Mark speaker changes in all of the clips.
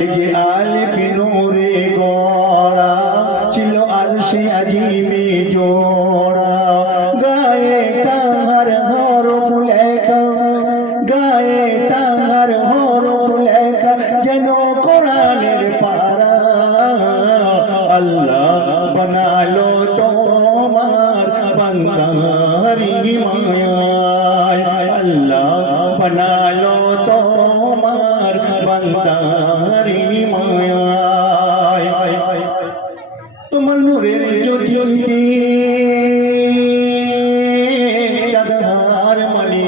Speaker 1: আলিফ নূরে গড়া ছিল আর সে আজিমে জোড়া। গায়ে তাহার হরফ লেখা, গায়ে তাহার হরফ লেখা যেন কোরআনের পারা। আল্লাহ বানালো তোমার বান্দারি মায়ায়। আল্লাহ বানালো তোমার বান্দারি তোমার নূরের জ্যোতিতে চাঁদার মানে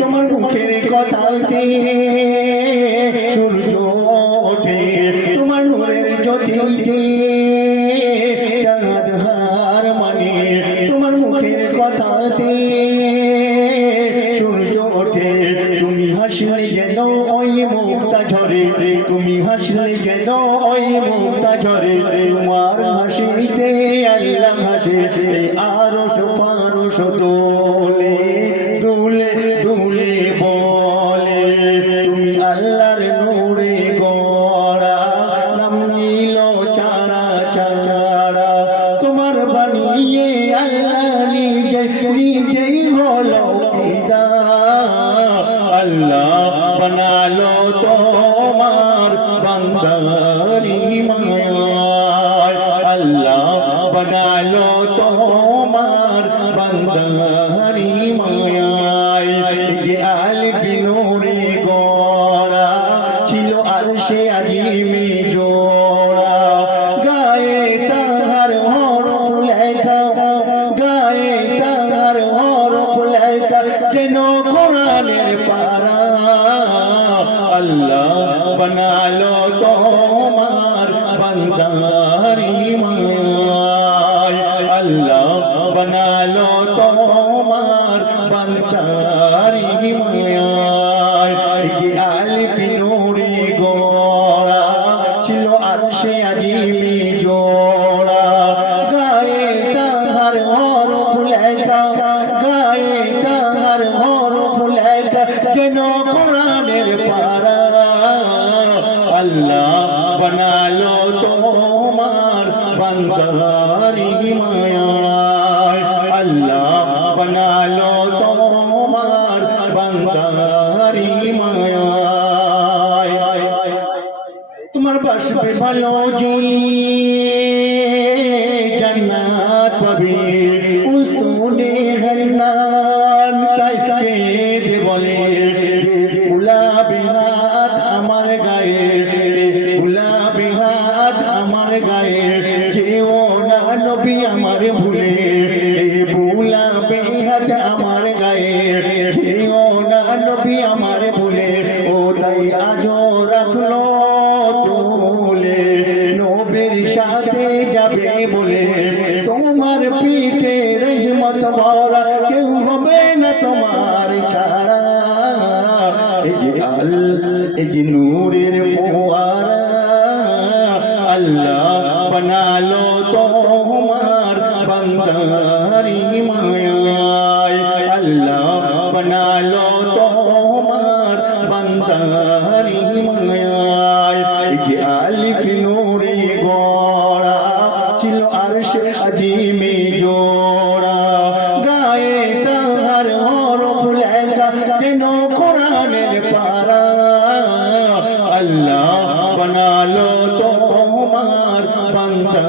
Speaker 1: তোমার মুখের কথাতে সূর্য ওঠে, তোমার নূরের জ্যোতিতে চাঁদার মানে তোমার মুখের কথাতে সূর্য ওঠে, তুমি হাসলে যেন ওই মুক্তা ঝরে, তুমি হাসলে যেন ওই মুক্তা ঝরে হাসে ফারুস দোলে দুলে দুলে বলে, তুমি আল্লাহর নূরে গড়া, নাম নীল চারা চারা তোমার বানিয়ে আল্লাহ নিজে নিজেই হলো আল্লাহ বানালো তোমার বান্দারি গড়া ছিল আর সে আজিমে জোড়া গায়ে তাহার হরফ লেখা, গায়ে তাহার হরফ লেখা যেন কোরআনের পারা। আল্লাহ বানালো তোমার বান্দারি মায়ায় যে আলিফ নূরে গড়া ছিল গায়ে বানালো তোমার বান্দারি মায়ায় আল্লাহ বানালো তোমার বাসবে কেউ হবে না তোমার ছাড়া এই যে আল, এই যে নূরের ফোয়ারা। আল্লাহ বানালো তোমার বান্দারি মায়ায়। আল্লাহ বানালো তোমার বান্দারি যেন কোরআনের পারা। আল্লাহ বানালো তোমার বান্দা